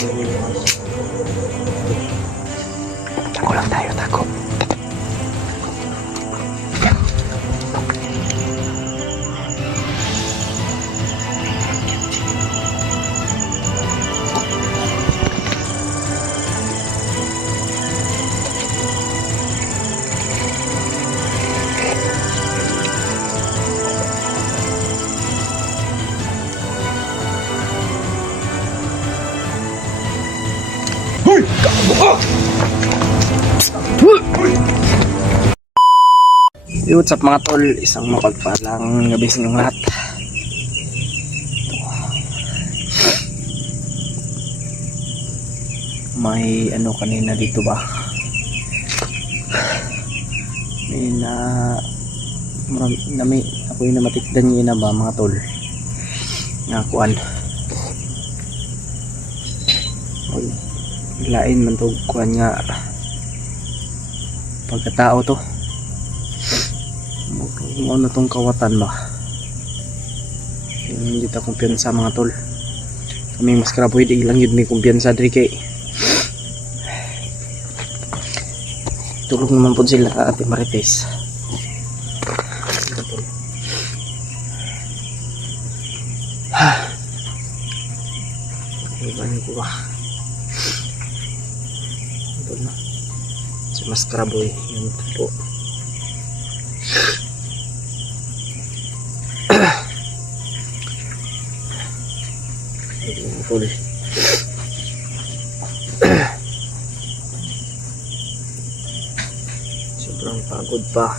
Tako lang tayo, tako. Hey, what's up mga tol? Isang mapagpalang gabi sa inyong lahat. May ano kanina dito ba? May ako yung namatikdan niya na ba mga tol? Nakuan. Lain man to kuan nga pagkatao to. Ano tong kawatan ba? Hindi ta kumpiyansa mga tol. Kami mas karaboy di lang yun may kumpiyansa diri kay tulog naman po sila Ate Marites. Iban ko ba? Ito na. Si mas karaboy yun po. Full. Sobrang pagod pa.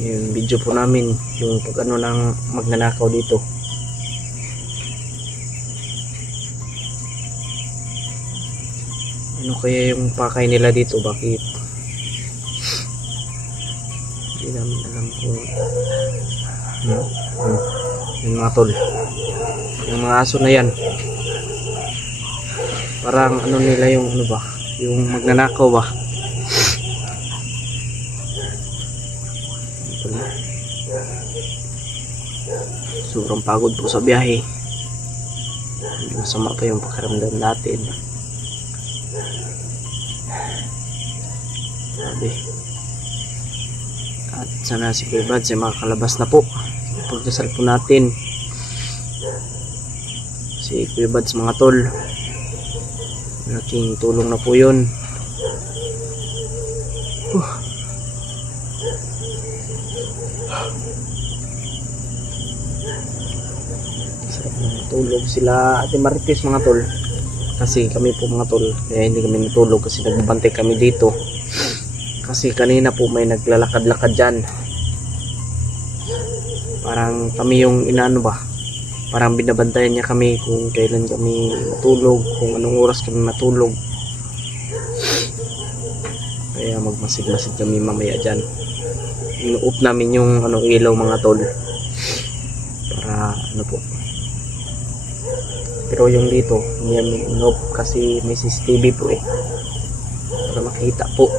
Yung video po namin yung pag ano ng magnanakaw dito. Ano kaya yung pakay nila dito? Bakit? Hindi namin alam kung yung mga tol, yung mga aso na yan parang ano nila yung ano ba, yung magnanakaw ba. Sobrang pagod po sa biyahe, masama pa yung pakiramdam natin. Sabi at sana si Kuya Brad ay makakalabas na po. Pagdasal po natin si Kuya Bads mga tol, malaking tulong na po yun. Sarap na tulog sila Ate Marites mga tol, kasi kami po mga tol kaya hindi kami natulog kasi nagbabantay kami dito kasi kanina po may naglalakad-lakad dyan. Parang kami yung inaano ba, parang binabantayan niya kami kung kailan kami matulog, kung anong oras kami matulog. Kaya magmasid-masid kami mamaya dyan. Inuup namin yung ano, ilaw mga tol para ano po. Pero yung dito hindi namin inuup kasi may CCTV po eh, para makita po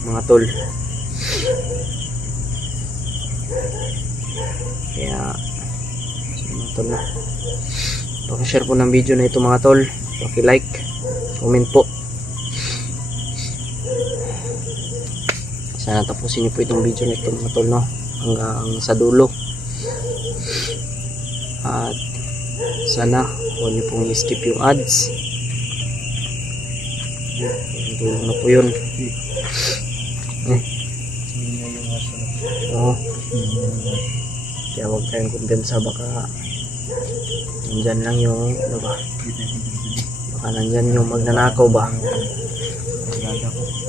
mga tol. Kaya mga tol na paki-share po ng video na ito mga tol, paki-like, comment po. Sana tapusin niyo po itong video na ito mga tol, no, hanggang sa dulo. At sana huwag niyo pong i-skip yung ads. Dulo na po yun. Oo. Kaya huwag tayong kumpiyansa, baka nandyan lang yung ano ba, baka nandyan yung magnanakaw ba.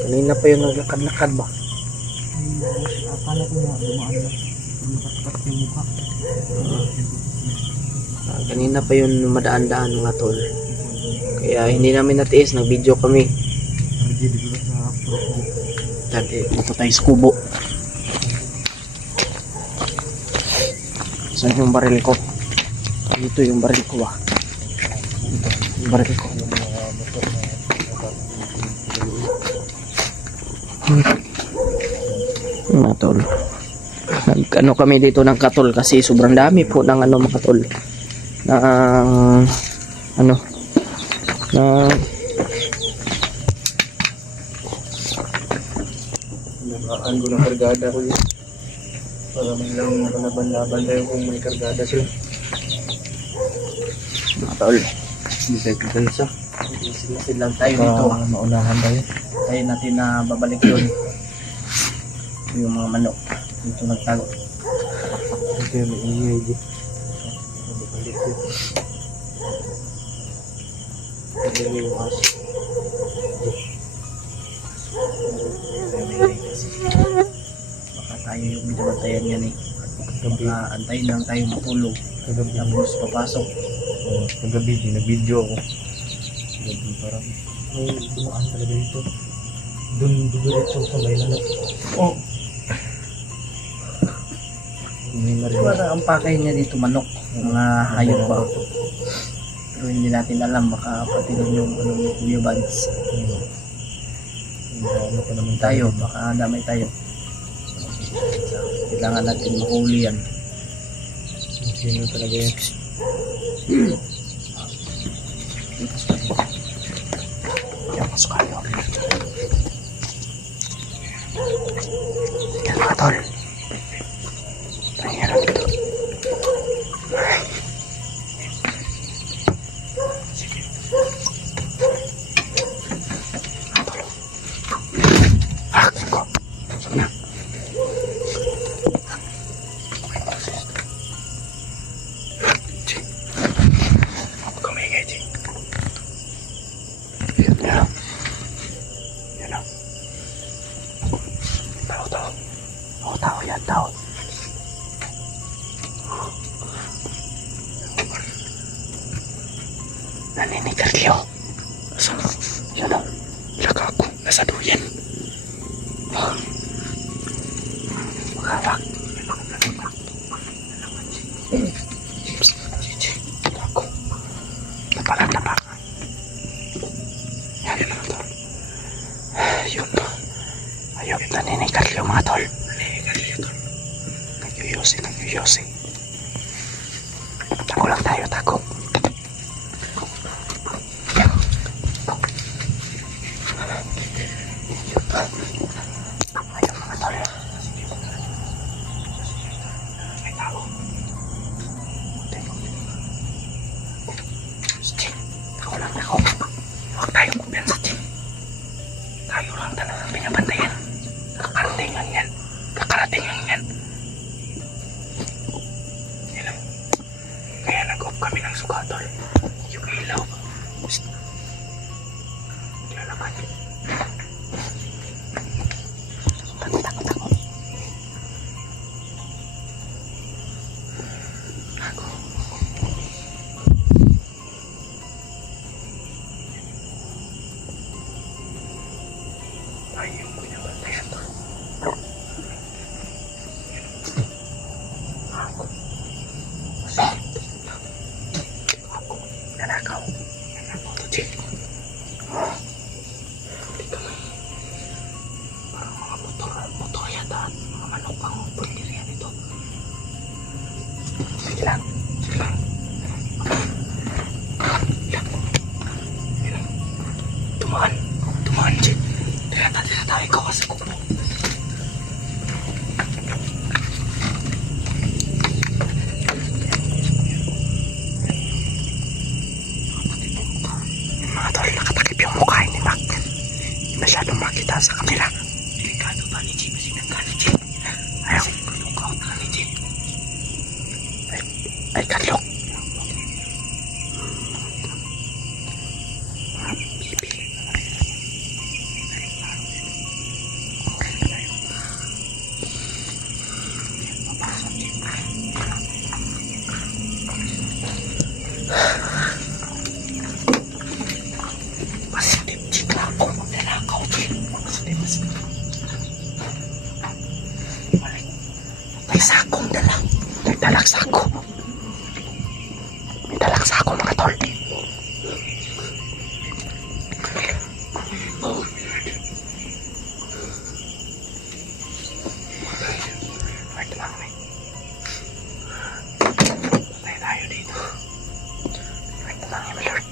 Kanina pa yung naglakad-lakad ba. Akala ko nga dumaan na nakatakat yung mukha. Kanina pa yung madaan-daan mga tol, kaya hindi namin natiis, nag video kami. Dati dito tayo sa kubo. Saan yung baril ko? Dito yung baril ko ba? Dito yung baril ko. Mga tol, nag-ano kami dito ng katol kasi sobrang dami po ng ano mga tol, ng ano na Nakaan ko ng kargada ko yun. Para may lang makalaban-laban tayo kung may kargada sila. mga tol. Hindi tayo kagansa. Sila lang tayo dito. Maunahan tayo. Tayo natin na babalik doon. Yung mga manok. Dito nagtago. Ito yung may ingay di. Babalik yun. Babalik yung aso. Baka tayo yung binabantayan yan eh. Baka antayin lang tayo matulog. Kagabi. Tapos papasok. Kagabi, nag-video ako. Gabi parang may dumaan talaga dito. Doon diretso sa may manok. Oh, May marinig. para ang pakay niya dito manok. Mga hayop ba? Pero hindi natin alam. Baka pati rin yung ano, Kuya Buds. Ano pa naman Tayo, baka damay tayo. Kailangan natin mahuli yan. Sino talaga yan? Yan, masuk kayo. Yan mga tol. Nangyarap ito. Sige. Mga tol. Haksin ko. Sana. Kumingay, Jing. Yan na. Yan na. Tao, tao. Oo, tao yan, tao. Naninigarilyo. Asa? Yan o. Ilaka ako. Nasa duyan. Makawak. Ako. Tapakan. Yan mga tol. Yun. Ayun. Naninigarilyo mga tol. Naninigarilyo tol. Nagyuyosi. Tago lang tayo, tago. Ayun mga tol. May tao. Ching, ako lang ako. Huwag tayong kumpiyansa, Ching. Tayo lang talaga pinabantayan. Kakarating lang yan. Yan lang. Kaya nag-off kami ng sugatol. Yung ilaw. Psst. Lalakad. Takot. Ako. Tayo yung binabantayan to. Ako. Ako. Nanakaw to, Jay. Hindi kami. Parang mga motor yata at mga manok ang pulgirian ito. Sige lang. Tumaan, Jay. Tira tayo, ikaw kasi kupo. Mga tol, nakatakip yung mukha ni Mac. Masyadong makita sa kanila. Delikado ba ni Jim? Sinagka ni Jim. Ayaw. Lookout na ni Jim. Ay, kadlok. Bibili. Papasok, Jim. Masitip, Jim. Ako, magnanakaw, Jim. Masitip. May sakong dala. May dalak sako. May dalak sako mga tol. Wait lang, may. Patay tayo dito. Wait lang, may alert.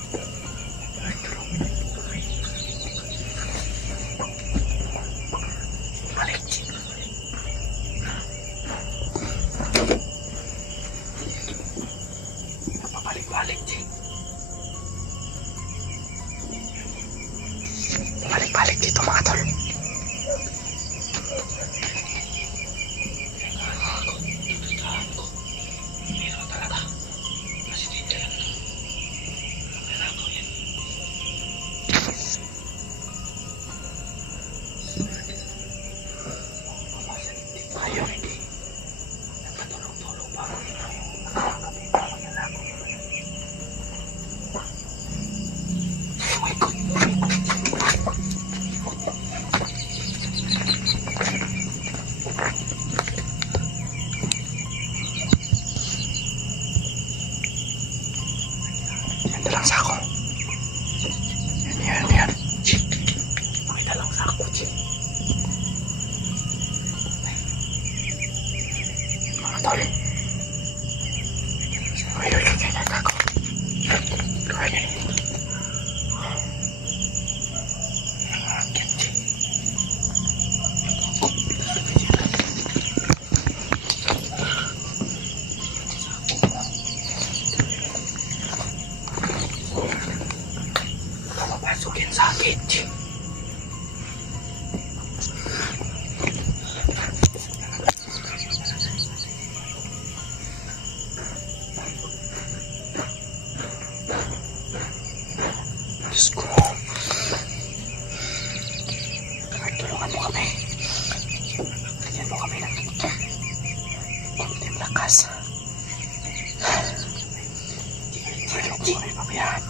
Ay, pabayaan.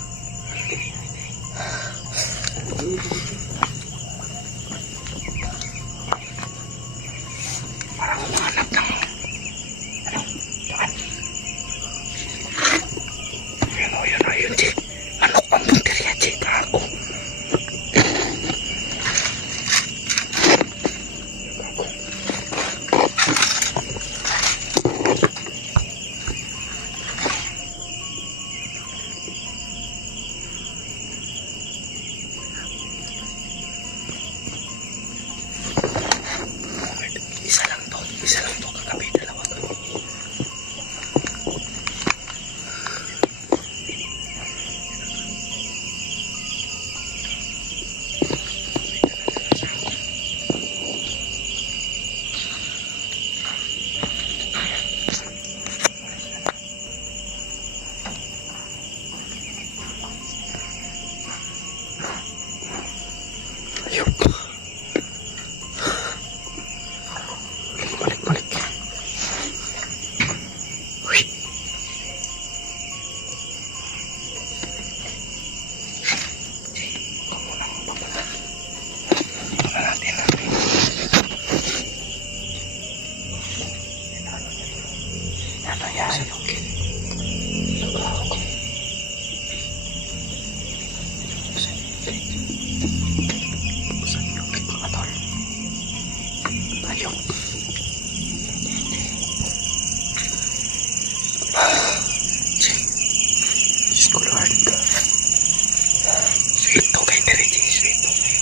Parang umanap ng daan. Yun o, yun, Jay. Manok ang punteriya, Jay. Kako. Isa lang to kagabi, dalawa to. Ayun. Balik. Uy. Huwag mo nang papunta. Papunta natin. Ano yan? Okay. Busan yung kit mga tol. Ayun. Diyos ko Lord. Sweet to kay Derek. Sweet to kayo.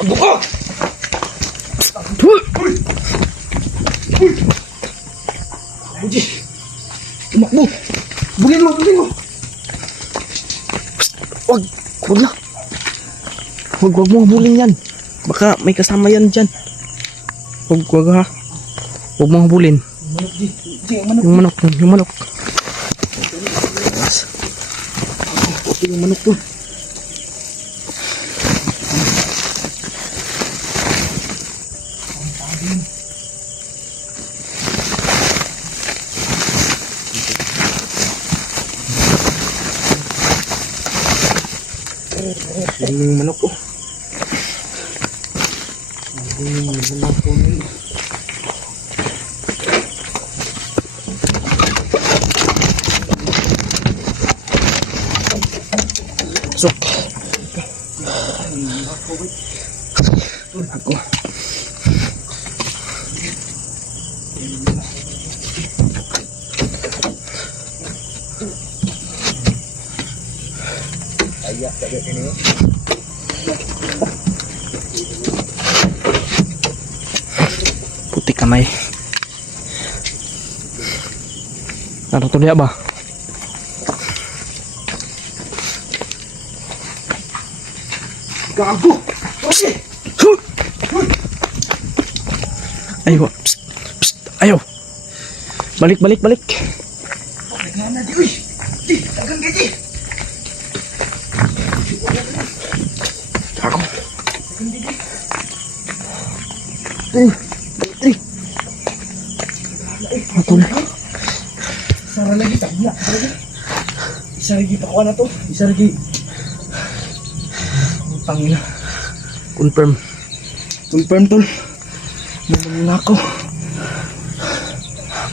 Abo ka! Buji! Tumakbo! Bulin mo! Bulin mo! Wag! Wag na! Wag mo habulin yan. Baka may kasama yan dyan. Wag ha. Wag mo habulin. Manok, Ji. Ji, ang manok. Yung manok. Yung manok. Okay, yung manok to. Yung manok ko. Yung manok ko. Sok. Ako. Ayak ini. Putik kamay. Ano to niya ba? Gago! Okay! Ayaw. Psst, psst, ayaw. Balik. Nagana di, uy! Di, tagang gaji! Ako. Ako na. Sara lagi, tagla. Isa lagi pa ko na to. Isa lagi. Pangina. Confirm. Confirm tol. Naman na ako.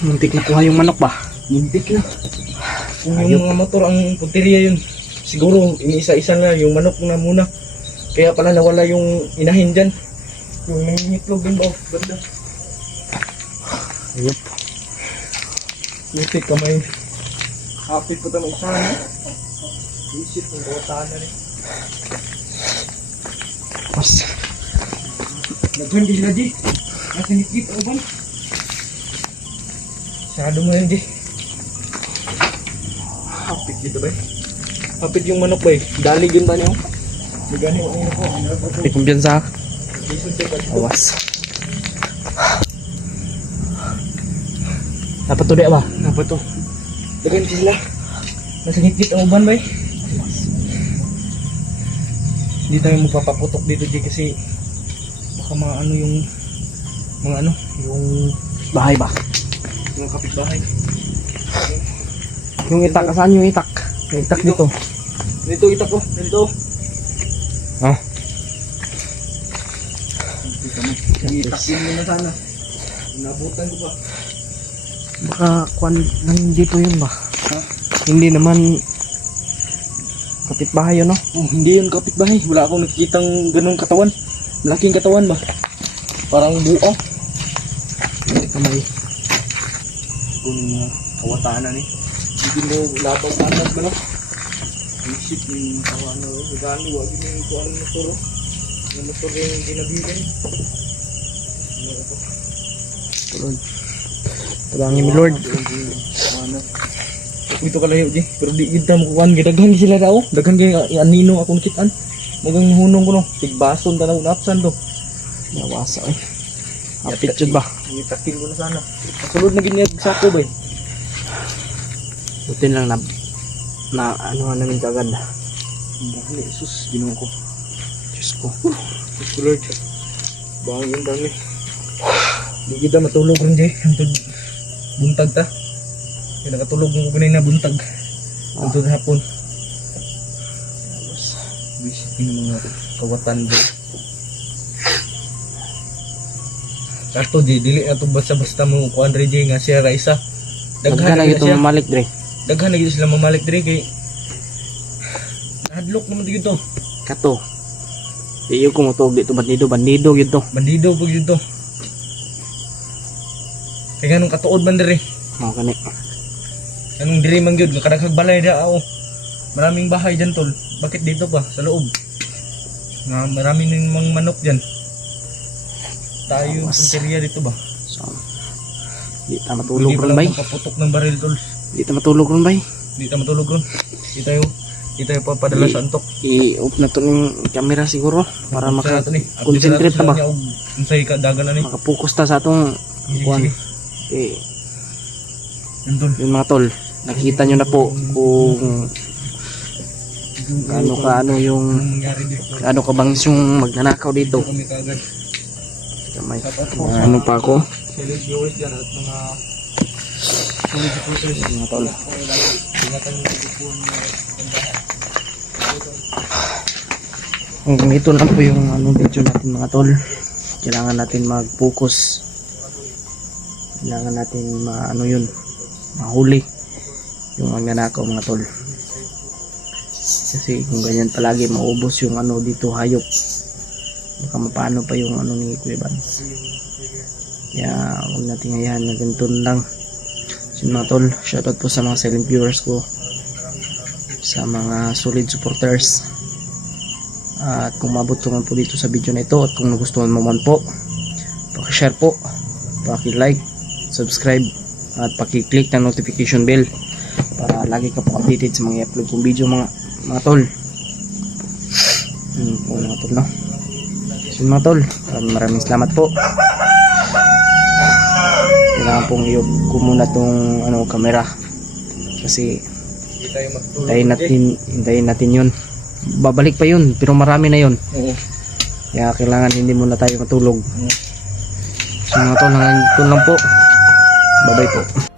Muntik na kuha yung manok ba? Muntik na. Kung yung mga motor ang punteriya yun, siguro iniisa-isa na yung manok na muna. Kaya pala nawala yung inahin dyan. Yung nangingitlog din ba? Ganda. Ayop. Muntik kamay. Hapit po tayo sana. Isip ng kawataan na rin. Mas. Nagpan di sila, Ji. Nasinit-git o ba? Sarado mo yan, Ji. Hapit dito ba? Hapit yung manok ba? Dali yun ba niyo? Nagani ko ngayon po. May kumpiyansa. Jason, check out dito. Awas. Dapat to di ba? Apa to? Dagan sila. Nasinit-git ang uban ba? Hindi tayo magpapaputok dito, Ji, kasi baka maano yung mga ano, yung Bahay ba? mga kapitbahay. Yung itak. Saan yung itak? Yung itak dito. Dito itak ko, dito. Oh. Itak yun muna sana. Nabutan ko ba? Baka kuan lang dito yun ba? Ha? Hindi naman kapitbahay yun, no? Oh, hindi yun kapitbahay. Wala akong nakikitang ganung katawan. Malaking katawan ba? Parang buo. Kamay. Kung kawatanan eh. Hindi mo labaw anak ba no? Isip yung kawana. Gani, wag yung kuwan ng motor. Yung motor yung ginabigan. Lord. Tabangin mi Lord. Ano? Ito kalayo di, pero di kita mo kuan gidaghan sila daw. Daghan kay anino akong kitan. Magang hunong ko no. Tigbason tanaw napsan do. Nawasa eh. Hapit jud ba? Itakil ko na sana. Kasulod na gini sako ba? Butin lang na ano namin kagad. Dali, sus, ginoo ko. Diyos ko. Diyos ko Lord. Bangin yung dami. Di kita matulog rin di. Antod buntag ta. Kaya nakatulog mo ganay na buntag. Antod hapon. Visit yung mga kawatan doon. Kato di, dili na ito basta-basta mo kuhan rin di nga siya Raisa. Daghan na ito mamalik dre. Daghan na gito sila mamalik diri kay nahadlok naman dito. Kato. Iyo ko motog dito bandido gyud to. Bandido po dito. Kaya ganun katuod man diri. Mao kani. Anong diri man gyud kadaghag balay da aw. Maraming bahay diyan tol. Bakit dito pa sa loob? Marami ng mga manok dyan. Tayo Awas. punteriya dito ba? So, di ta matulog Hindi ron pala bay. makaputok ng baril tol. Di ta matulog ron bay. Hindi tayo matulog ron. Di tayo papadala sa antok. I-off na to ng camera siguro para Sa ato ni. maka-concentrate ta ba? Unsay ka dagan na ni. Makapokus ta sa atong kuan. Sige. Eh, Yun tol. yun mga tol, nakita nyo na po kung ano yung Anong mangyari dito? ano ka bang yung magnanakaw dito. Kami kagad. May ano pa ako Silent viewers dyan at mga solid supporters. mga tol. Ingatan nyo dito po ang gandahan. Hanggang ito lang po yung ano video natin mga tol. Kailangan natin mag-focus. Kailangan natin ano yun, mahuli yung magnanakaw mga tol. Kasi kung ganyan palagi maubos yung ano dito hayop, baka mapaano pa yung ano ni Kuya Ban. Kaya huwag natin ngayon na ganito lang. So mga tol, shoutout po sa mga silent viewers ko, sa mga solid supporters. At kung mabot ko man po dito sa video na ito, at kung nagustuhan mo man po, paki-share po, paki-like, subscribe, at paki-click ng notification bell para lagi ka po updated sa mga i-upload kong video mga tol. Mga tol, no? So mga tol, maraming salamat po. Kailangan pong i-off ko muna tong ano, camera kasi Hindi tayo magtulog. hintayin natin yun. Babalik pa yun pero marami na yun. Oo. Kaya kailangan hindi muna tayo matulog. So mga tol, hanggang ito lang po. Bye bye po.